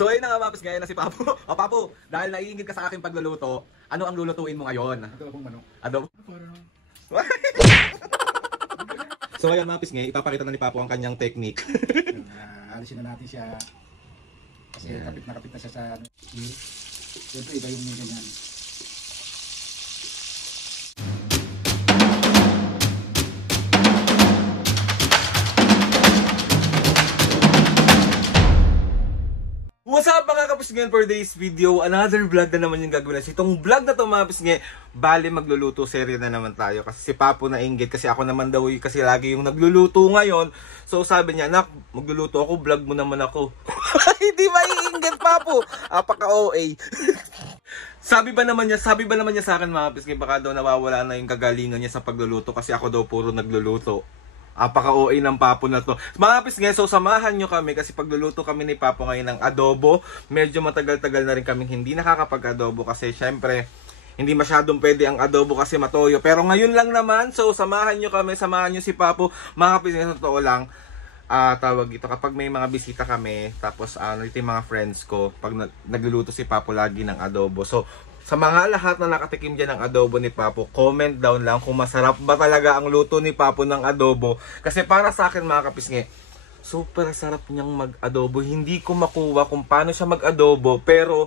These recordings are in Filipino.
So ayun na nga mapis, ngayon na si Papo. O Papo, dahil naiingit ka sa aking pagluluto, ano ang lulutuin mo ngayon? Adobong manok. Adobo? So ayan mapis, ngayon ipapakita na ni Papo ang kanyang technique. Alisin na natin siya. Kasi kapit na siya sa ano. Siyempre iba yung ganyan. What's up mga kapisngen, for today's video, another vlog na naman yung gagawin. Itong vlog na to mga kapisngen, bali magluluto serye na naman tayo. Kasi si Papo nainggit, kasi ako naman daw kasi lagi yung nagluluto ngayon. So sabi niya, nak, magluluto ako, vlog mo naman ako. Hindi maiinggit Papo, apaka-OA. Sabi ba naman niya sa akin mga kapisngen, baka daw nawawala na yung kagalingan niya sa pagluluto kasi ako daw puro nagluluto. Apaka-OA ng Papo na to. Mga kapisngen, so samahan nyo kami kasi pagluluto kami ni Papo ngayon ng adobo. Medyo matagal-tagal na rin kaming hindi nakakapag-adobo kasi syempre hindi masyadong pwede ang adobo kasi matoyo. Pero ngayon lang naman, so samahan nyo kami, samahan nyo si Papo. Mga kapisngen, sa totoo lang, tawag ito, kapag may mga bisita kami, tapos ito yung mga friends ko, pag nagluluto si Papo lagi ng adobo. So, sa mga lahat na nakatikim dyan ng adobo ni Papo, comment down lang kung masarap ba talaga ang luto ni Papo ng adobo. Kasi para sa akin mga kapisngi, super sarap niyang mag-adobo. Hindi ko makuha kung paano siya mag-adobo, pero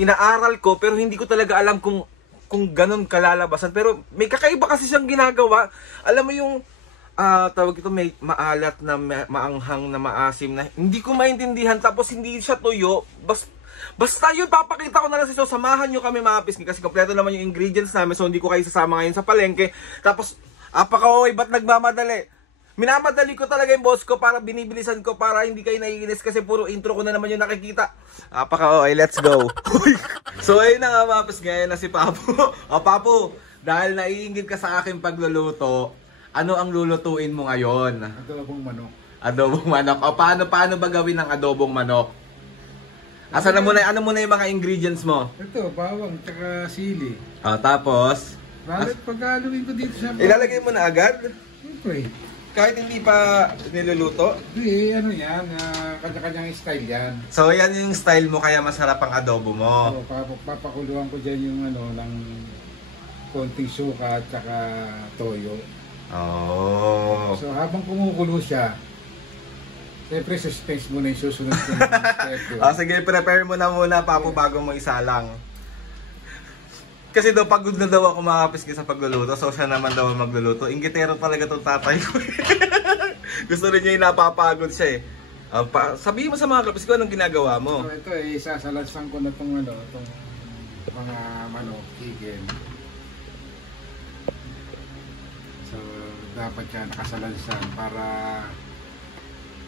inaaral ko, pero hindi ko talaga alam kung ganun kalalabasan. Pero may kakaiba kasi siyang ginagawa. Alam mo yung tawag ito, may maalat na maanghang na maasim na hindi ko maintindihan, tapos hindi siya tuyo. Basta yun, papakita ko na lang sa inyo. Samahan nyo kami mga kapisngi kasi kompleto naman yung ingredients namin. So hindi ko kayo sasama ngayon sa palengke. Tapos, apaka-OA, ba't nagmamadali? Minamadali ko talaga yung boss ko para binibilisan ko para hindi kayo naiinis kasi puro intro ko na naman yung nakikita. Apaka-OA, let's go. So ayun na nga mga kapisngi, ngayon na si Papo. O Papo, dahil naiingit ka sa aking pagluluto, ano ang lulutuin mo ngayon? Adobong manok. Adobong manok. O paano ba gawin ng adobong manok? Ano muna yung mga ingredients mo? Ito, bawang, tsaka sili. Tapos? Bakit pagkaluin ko dito sa bawang? Ilalagay mo na agad? Siyempre. Kahit hindi pa niluluto? Hindi, ano yan, kanya-kanyang style yan. So yan yung style mo kaya masarap ang adobo mo? So, papakuluan ko dyan yung ng konting suka at tsaka toyo. Oh. So habang kumukulo siya, siyempre suspense mo na yung susunod ko na step. Sige, prepare mo na muna Papo bago mo isalang. Kasi daw pagod na daw ako mga kapisngi sa pagluluto. So siya naman daw magluluto. Inggitero talaga itong tatay ko. Gusto rin niya yung napapagod siya eh. Sabihin mo sa mga kapisngi anong ginagawa mo. So ito eh, isasalansan ko na itong mga manok, chicken. So dapat siya nakasalansan para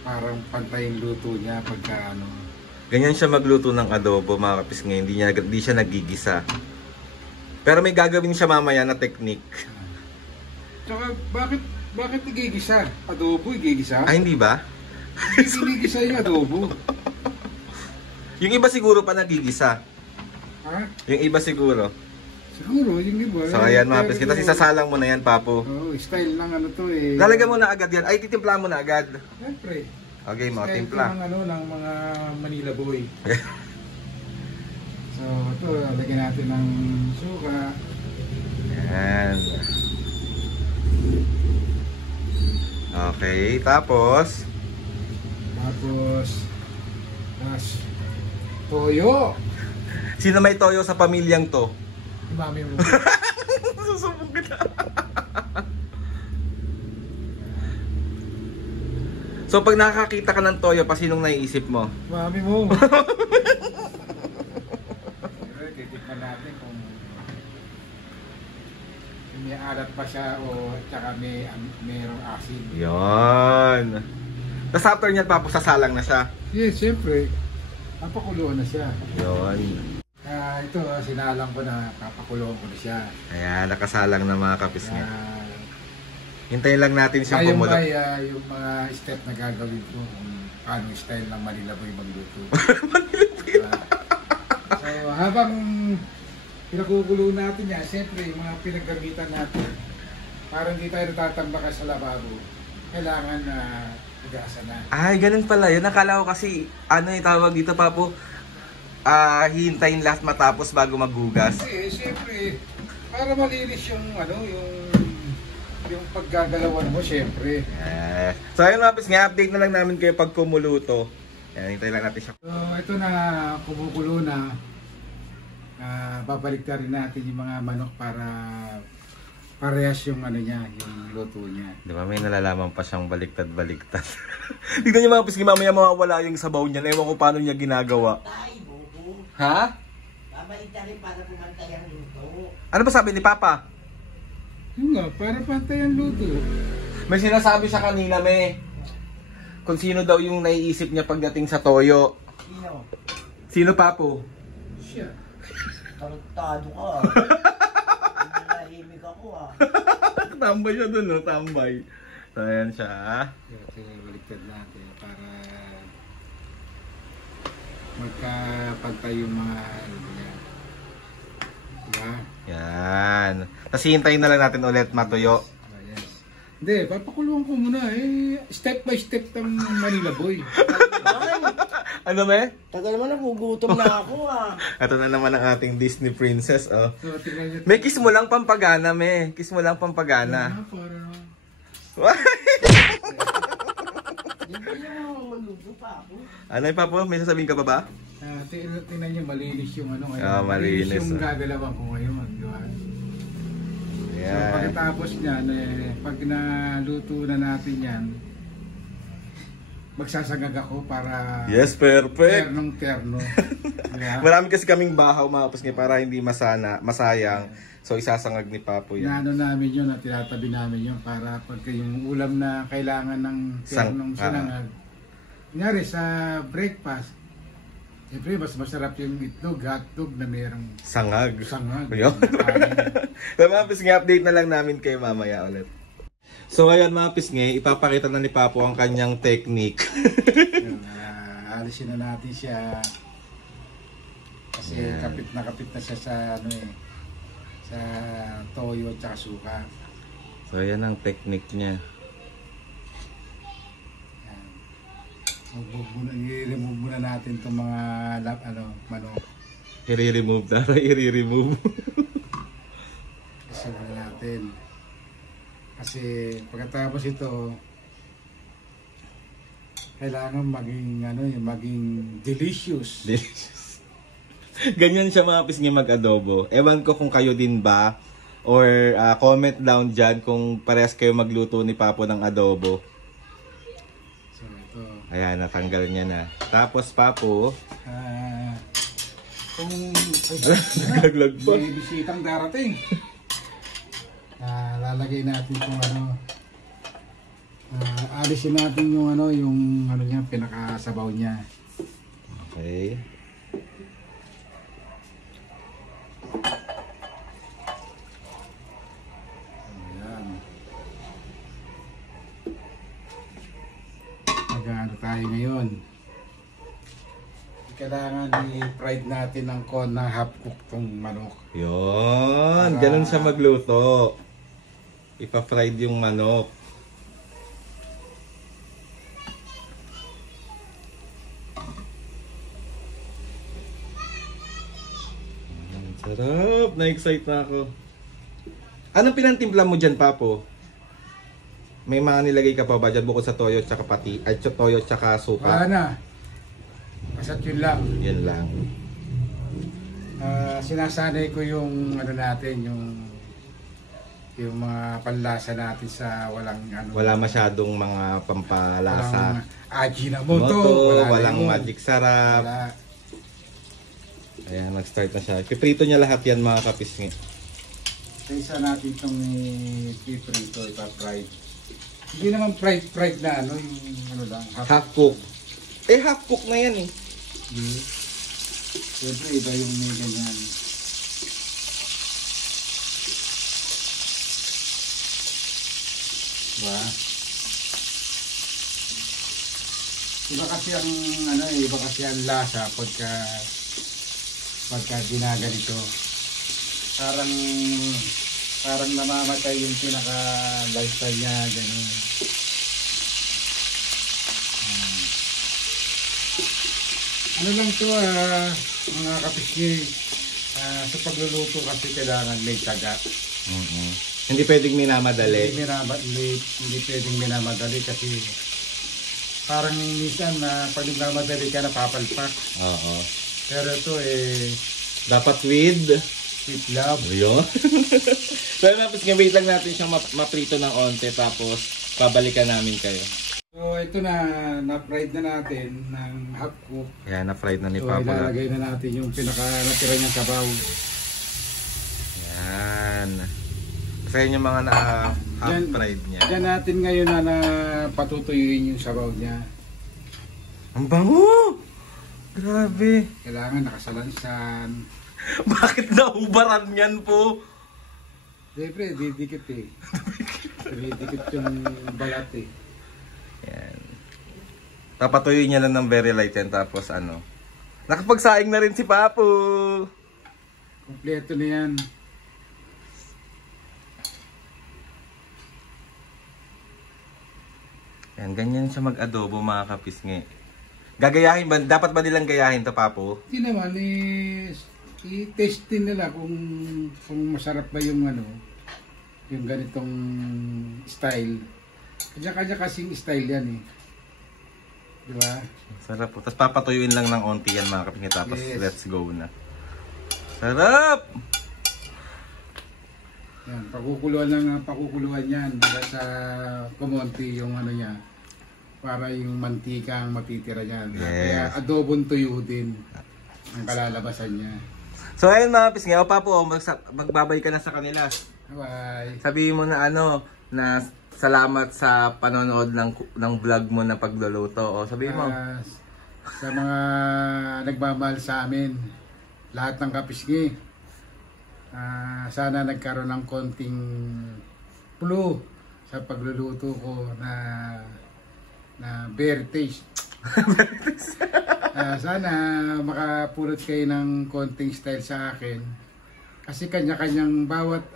parang pantay yung luto niya pagka Ganyan siya magluto ng adobo mga kapisngi, hindi siya nagigisa. Pero may gagawin siya mamaya na technique. Tsaka bakit nagigisa? Adobo igigisa? Hindi ba? Hindi nagigisa yung adobo. Yung iba siguro pa nagigisa. Ha? Yung iba siguro. Siguro, yung iba. So ayan mga kapisngi, tapos isasalang mo na yan Papo. Style ng to eh. Lalagyan mo na agad yan. Ay, titimpla mo na agad. Siyempre. Okay, mga Style timpla. ng mga Manila boy. So, ito, lagyan natin ng suka. Yan. Okay, tapos toyo. sino may toyo sa pamilyang to? Yung mami mo. Susubok kita. So pag nakakita ka ng toyo, pa sinong naiisip mo? Mami mo. Titikman natin kung may alat pa siya o tsaka mayroong asin. Yon. Tapos after niyan Papo, sasalang na siya. Yes, siyempre. Papakuluan na siya. Yon. Ito, sinalang ko na papakuluan ko na siya. Ayan, nakasalang na mga kapisngi. Hintayin lang natin siyang kumulo. Yung mga step na gagawin ko kung paano style ng Manila Boy magluto. So habang pinagugulo natin yan, siyempre yung mga pinaggamitan natin, parang hindi tayo natatambaka sa lababo. Kailangan na Pag-asa na. Ay, ganun pala yun. Nakala ko kasi, ano yung tawag dito, Papo? Hihintayin lahat matapos bago maghugas. Kasi, siyempre, para malinis yung, yung paggagalawan mo, siyempre. Yes. So, ayun mga kapis nga, update na lang namin kayo pag kumuluto. Ayan, hintay lang natin siya. So, ito na, kumukulo na. Babalik na rin natin yung mga manok para parehas yung niya, yung luto niya. Di ba, may nalalaman pa siyang baliktad-baliktad. Tignan niyo mga kapis nga, mamaya mawawala yung sabaw niya. Ewan ko paano niya ginagawa. Ha? Babalik na rin para pumantay ang luto. Ano ba sabi ni Papa? Yun nga, para pantay ang luto. May sinasabi siya kanina, kung sino daw yung naiisip niya pagdating sa toyo. Sino? Sino, Papo? Siya. Tarantado ka. Nahimik ako Tambay siya dun, no? Tambay. So, ayan siya. Kaya baliktad natin para magkapantay yung mga niya. Diba? Yan. Tapos hintayin na lang natin ulit matuyo. Yes. Hindi, papakulungan ko muna step by step ng Manila Boy. Ano ba? Tagal naman nagugutom na ako Ito na naman ang ating Disney princess, oh. So, tingnan niyo. May kiss mo lang pampagana, Kiss mo lang pampagana. Para Hindi yung maluto pa ako. Ano yung Papo? May sasabihin ka pa ba? tingnan niyo malinis yung ngayon. Malinis, yung gagalawan ko ngayon, di ba? So, Yan. pagkatapos niyan, pag naluto na natin yan, magsasagag ako para Yes, perfect. ternong-terno. Diba? Marami kasi kaming bahaw mga kapis ngayon para hindi masayang. So isasangag ni Papo yan. Inaano namin yun at tinatabi namin yun para pagka yung ulam na kailangan ng ternong sinangag. Kunyari sa breakfast, siyempre mas masarap yung itlog, hotdog na mayroong Sangag. sangag. Yun. So mga pisngi, update na lang namin kayo mamaya ulit. So ayan mga pisngi, ipapakita na ni Papo ang kanyang technique. Alisin na natin siya kasi kapit na siya sa sa toyo at saka suka. So ayan ang technique niya. I-remove muna natin itong mga manok. I-remove na, i-remove. Kasi muna natin. Kasi pagkatapos ito, kailangan maging delicious. Ganyan siya mga pisngi mag-adobo. Ewan ko kung kayo din ba or comment down dyan kung parehas kayo magluto ni Papo ng adobo. So ito. Ayan, natanggal niya na. Tapos Papo, Kung naglag pa. may bisitang darating, lalagay natin kung alisin natin yung niya, pinakasabaw niya. Okay. Ayan. Mag-ano tayo ngayon? Kailangan i-fried natin ng half cook tong manok. Yun, ganun siya magluto. Ipa-fried yung manok. Sarap! Na-excite na ako. Anong pinantimpla mo dyan, Papo? May mga nilagay ka pa ba dyan bukod sa toyo tsaka toyo tsaka suka? Wala na. Kasat yun lang. Yan lang. Sinasanay ko yung natin, yung mga panlasa natin sa walang Wala masyadong mga pampalasa. walang Ajinomoto, walang lemon, magic sarap. wala. Ayan, nag-start na siya. Piprito niya lahat yan mga kapisngi. Kaysa natin itong piprito, ipa-fried. Hindi naman fried na yung lang. Half cook. Half cook na yan eh. Siyempre, iba yung may ganyan. Diba? Iba kasi ang lasa pagka ginaganito. Parang namamatay yung pinaka lifestyle niya, ganun. Ano lang to, mga kapisngi, sa pagluluto kasi kailangan may taga. Hindi pwedeng minamadali. Hindi pwedeng minamadali kasi parang minsan na pag nagmamadali ka napapalpak. Oo. Pero ito Dapat with love. Ayun. So tapos wait lang natin siyang maprito ng onte tapos babalikan namin kayo. So ito na-fried na natin ng half cook. Yan, na-fried na ni So Papa. ilalagay na natin yung pinaka-natira niyang sabaw. Yan. Kasi yun yung mga half-fried niya. Diyan natin ngayon na patutuyuin yung sabaw niya. Ang bango! Grabe. Kailangan nakasalansan. Bakit naubaran yan po? Siyempre, didikit Didikit yung balat Yan. Tapatuloy niya lang ng very light yan tapos ano. Nakapagsaing na rin si Papu. Kompleto na yan. Yan, ganyan siya mag-adobo mga kapisngi. Gagayahin ba? Dapat ba nilang gayahin to, Papu? Hindi naman, i-test din nila kung masarap ba yung yung ganitong style. Kanya-kanya kasing style yan Di ba? Sarap po. Tapos papatuyuin lang ng onti yan mga kapisngi. Tapos Yes. let's go na. Sarap! Yan, pakukuluan yan para sa kumonti yung niya. Para yung mantika ang matitira niyan. Yes. Kaya adobong tuyo din ang kalalabasan niya. So ayun mga kapisngi. O Papu, magbabay ka na sa kanila. Bye. Sabihin mo na na salamat sa panonood ng vlog mo na pagluluto. O sabihin mo. Sa mga nagmamahal sa amin, lahat ng kapisngi, sana nagkaroon ng konting clue sa pagluluto ko na very taste. Sana makapulot kayo ng konting style sa akin. Kasi kanya-kanyang bawat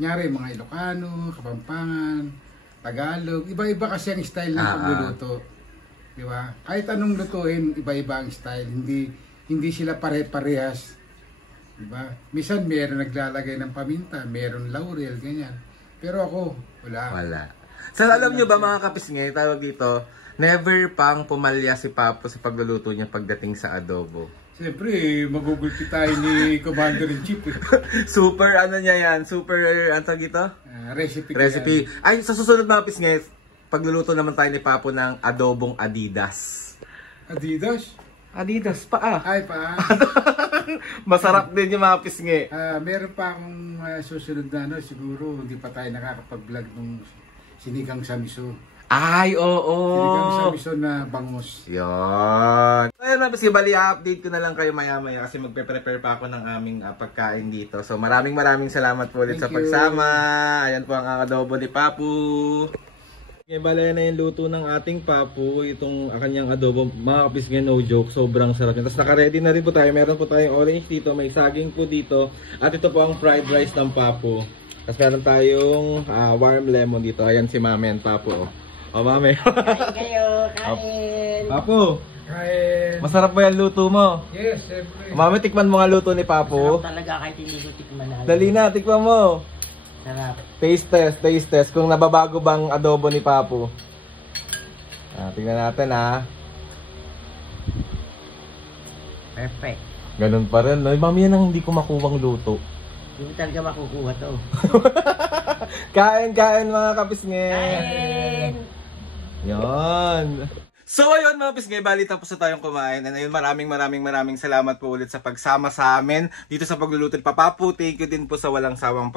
nyari mga Ilocano, Kapampangan, Tagalog, iba-iba kasi ang style ng pagluluto. Di ba? Kahit anong lutuin, iba-iba ang style. Hindi sila pare-parehas. Di ba? Minsan meron naglalagay ng paminta, meron laurel, ganyan. Pero ako, wala. So alam nyo ba mga kapisngi, tawag dito, never pang pumalya si Papu sa pagluluto niya pagdating sa adobo. Siyempre, magugulpi tayo ni Commander-in-Chief. Super niya yan, super, ano tawag dito? Recipe. Ay, sa susunod mga kapisngi, pagluluto naman tayo ni Papu ng adobong Adidas. Adidas pa Ay pa. Masarap din yung mga pisngi. Meron pa akong susunod na siguro hindi pa tayo nakakapag-vlog nung sinigang sa miso. Ay, oo. Sinigang sa miso na bangus. Yun. Ayun mga pisngi, bali update ko na lang kayo maya-maya kasi magpe-prepare pa ako ng aming pagkain dito. So maraming salamat po ulit sa pagsama. Ayan po ang adobo ni Papu. Bala na yung luto ng ating Papu, itong kanyang adobo, mga kapisngi, no joke, sobrang sarap yan. Tapos naka-ready na rin po tayo, meron po tayong orange dito, may saging po dito, at ito po ang fried rice ng Papu. Tapos meron tayong warm lemon dito, ayan si Mami and Papu. O Mami. Kain kayo, kain. Papu, Kain. masarap ba yung luto mo? Yes, siyempre. Mami, tikman mo nga luto ni Papu. Sarap talaga kahit hindi ko tikman na. Dali na, tikman mo. Sarap. Taste test. Kung nababago bang adobo ni Papu. Tingnan natin Perfect. Ganun pa rin. Mami, yan ang hindi ko makuwang luto. Hindi ko talaga makukuha to. Kain mga kapisngi. Kain! Yan. So ayun mga pisngi, bali tapos na tayong kumain. And ayun, maraming salamat po ulit sa pagsama sa amin dito sa pagluluto ni Papu. Thank you din po sa walang sawang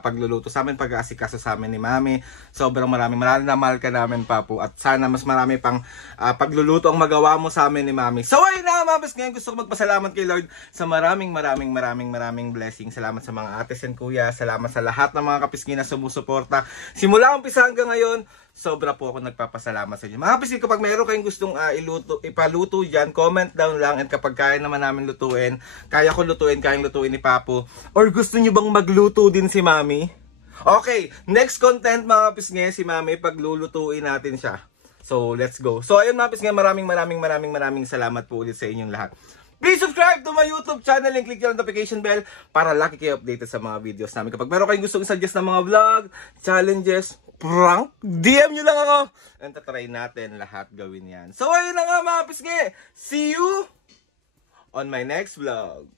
pagluluto sa amin, pag-aasikaso sa amin ni Mami. Sobrang maraming na mahal ka namin, Papu. At sana mas marami pang pagluluto ang magawa mo sa amin ni Mami. So ayun na mga pisngi, gusto ko magpasalamat kay Lord sa maraming blessing. Salamat sa mga ates and kuya. Salamat sa lahat ng mga kapisngi na sumusuporta. Simula umpisa hanggang ngayon, sobra po ako nagpapasalamat sa inyo. Mga kapisngi, kapag mayroon kayong gustong ipaluto dyan, comment down lang. And kapag kaya naman namin lutuin, kayang lutuin ni Papu. Or gusto nyo bang magluto din si Mami? Okay, next content mga kapisngi, si Mami, paglulutuin natin siya. So, let's go. So, ayun mga pisngi, maraming salamat po ulit sa inyong lahat. Please subscribe to my YouTube channel and click yung notification bell para lagi kayo updated sa mga videos namin. Kapag meron kayong gustong suggest ng mga vlog, challenges, prank, DM nyo lang ako. And tatry natin lahat gawin yan. So ayun na nga mga pisngi. See you on my next vlog.